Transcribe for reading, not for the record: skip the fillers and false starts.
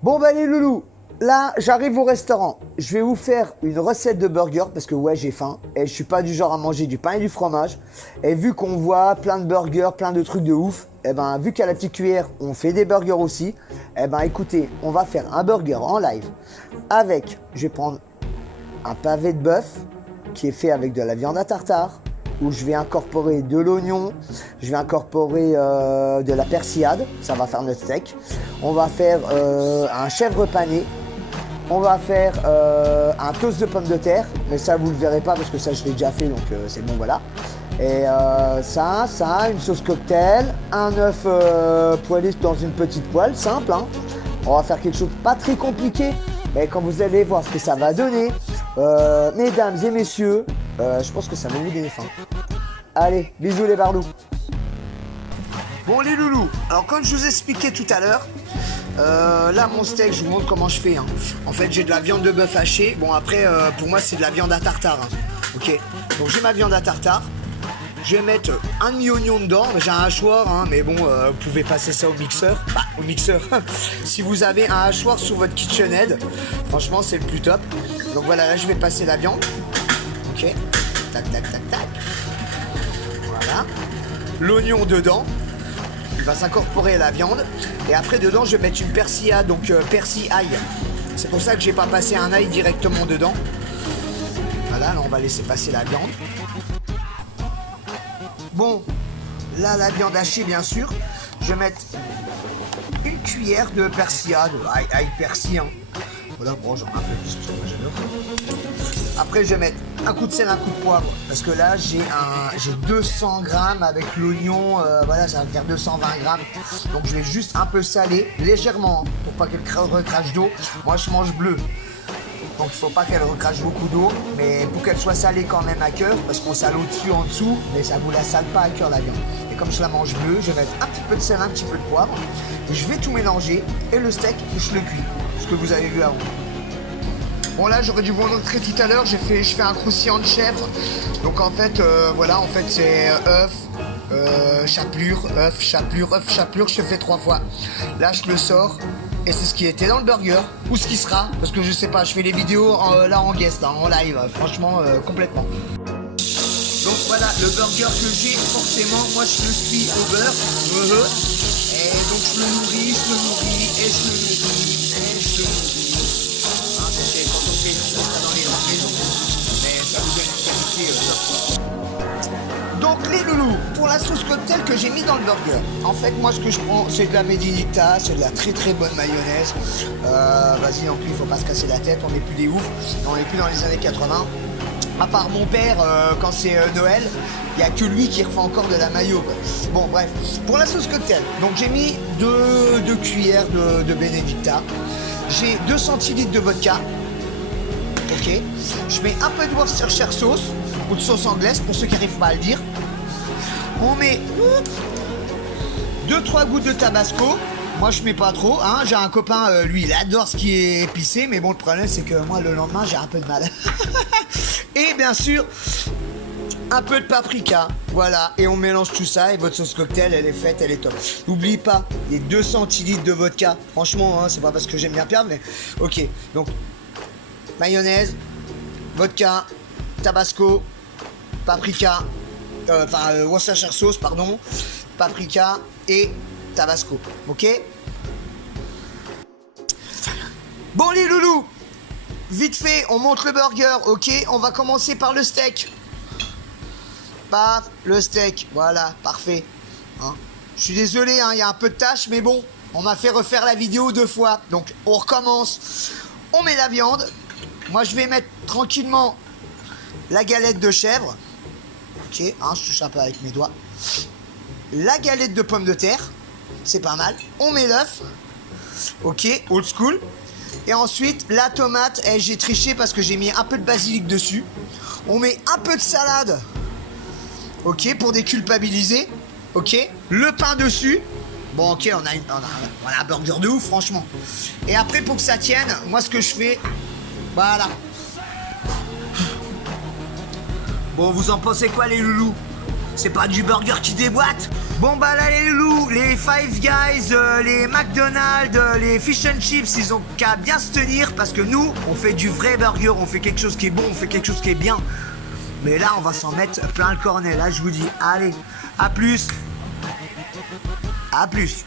Bon bah les loulous, là j'arrive au restaurant. Je vais vous faire une recette de burger parce que ouais j'ai faim et je suis pas du genre à manger du pain et du fromage. Et vu qu'on voit plein de burgers, plein de trucs de ouf, et ben vu qu'à la petite cuillère on fait des burgers aussi, et ben écoutez, on va faire un burger en live avec, je vais prendre un pavé de bœuf qui est fait avec de la viande à tartare, où je vais incorporer de l'oignon, je vais incorporer de la persillade, ça va faire notre steak. On va faire un chèvre pané, on va faire un toast de pommes de terre, mais ça vous le verrez pas parce que ça je l'ai déjà fait donc c'est bon voilà. Et ça, une sauce cocktail, un œuf poêlé dans une petite poêle, simple hein. On va faire quelque chose de pas très compliqué, mais quand vous allez voir ce que ça va donner, mesdames et messieurs, je pense que ça va vous donner faim. Allez, bisous les barlous. Bon les loulous, alors comme je vous expliquais tout à l'heure, là mon steak, je vous montre comment je fais hein. En fait j'ai de la viande de bœuf hachée. Bon après pour moi c'est de la viande à tartare hein. Ok, donc j'ai ma viande à tartare. Je vais mettre un demi-oignon dedans, j'ai un hachoir hein, mais bon vous pouvez passer ça au mixeur. Bah au mixeur. Si vous avez un hachoir sur votre KitchenAid, franchement c'est le plus top. Donc voilà, là je vais passer la viande. Ok, tac tac tac tac. Voilà. L'oignon dedans. Il va s'incorporer à la viande. Et après dedans je vais mettre une persillade, donc persil ail. C'est pour ça que j'ai pas passé un ail directement dedans. Voilà, là on va laisser passer la viande. Bon, là la viande hachée bien sûr. Je vais mettre une cuillère de persillade, ail persil hein. Voilà, bon j'en ai un peu plus parce que moi j'adore. Après je vais mettre un coup de sel, un coup de poivre. Parce que là j'ai 200 grammes avec l'oignon, voilà ça va faire 220 grammes. Donc je vais juste un peu saler, légèrement, hein, pour pas qu'elle recrache d'eau. Moi je mange bleu. Donc il faut pas qu'elle recrache beaucoup d'eau, mais pour qu'elle soit salée quand même à cœur, parce qu'on sale au-dessus, en dessous, mais ça vous la sale pas à cœur la viande. Et comme je la mange bleue, je vais mettre un petit peu de sel, un petit peu de poivre, et je vais tout mélanger, et le steak, je le cuis, ce que vous avez vu avant. Bon là j'aurais dû vous montrer tout à l'heure, je fais un croustillant de chèvre. Donc en fait, voilà, en fait c'est œuf, chapelure, œuf, chapelure, je fais 3 fois. Là je le sors. Et c'est ce qui était dans le burger, ou ce qui sera, parce que je sais pas, je fais les vidéos là en guest, hein, en live, franchement, complètement. Donc voilà, le burger que j'ai, forcément, moi je le suis au beurre, et donc je le nourris, et je le nourris, et je le nourris. Hein, c'est quand on fait ça dans les maisons, mais ça vous donne une qualité. Donc les loulous, pour la sauce cocktail que j'ai mis dans le burger, en fait moi ce que je prends c'est de la Medinita, c'est de la très très bonne mayonnaise. Vas-y non plus il faut pas se casser la tête, on n'est plus des oufs, on n'est plus dans les années 80. À part mon père quand c'est Noël, il n'y a que lui qui refait encore de la mayo. Bon bref, pour la sauce cocktail, donc j'ai mis 2 cuillères de Benedicta, j'ai 2 centilitres de vodka. Ok, je mets un peu de Worcestershire sauce ou de sauce anglaise pour ceux qui n'arrivent pas à le dire. On met 2-3 gouttes de tabasco. Moi je mets pas trop, hein. J'ai un copain, lui il adore ce qui est épicé, mais bon le problème c'est que moi le lendemain j'ai un peu de mal. Et bien sûr un peu de paprika, voilà, et on mélange tout ça et votre sauce cocktail elle est faite, elle est top. N'oubliez pas les 2 centilitres de vodka, franchement hein, c'est pas parce que j'aime bien perdre mais ok, donc mayonnaise, vodka, tabasco, paprika, Worcestershire sauce, pardon, paprika et tabasco, ok. Bon les loulous, vite fait, on monte le burger, ok. On va commencer par le steak. Paf, le steak, voilà, parfait. Hein. Je suis désolé, hein, y a un peu de tâche, mais bon, on m'a fait refaire la vidéo 2 fois, donc on recommence. On met la viande. Moi je vais mettre tranquillement la galette de chèvre. Ok, hein, je touche un peu avec mes doigts. La galette de pommes de terre. C'est pas mal. On met l'œuf. Ok, old school. Et ensuite la tomate. J'ai triché parce que j'ai mis un peu de basilic dessus. On met un peu de salade. Ok, pour déculpabiliser. Ok, le pain dessus. Bon ok, on a un burger de ouf franchement. Et après pour que ça tienne, moi ce que je fais, voilà. Bon, vous en pensez quoi les loulous? C'est pas du burger qui déboîte. Bon bah là les loulous, les Five Guys, les McDonald's, les Fish and Chips, ils ont qu'à bien se tenir parce que nous, on fait du vrai burger, on fait quelque chose qui est bon, on fait quelque chose qui est bien. Mais là, on va s'en mettre plein le cornet. Là, je vous dis, allez, à plus. À plus.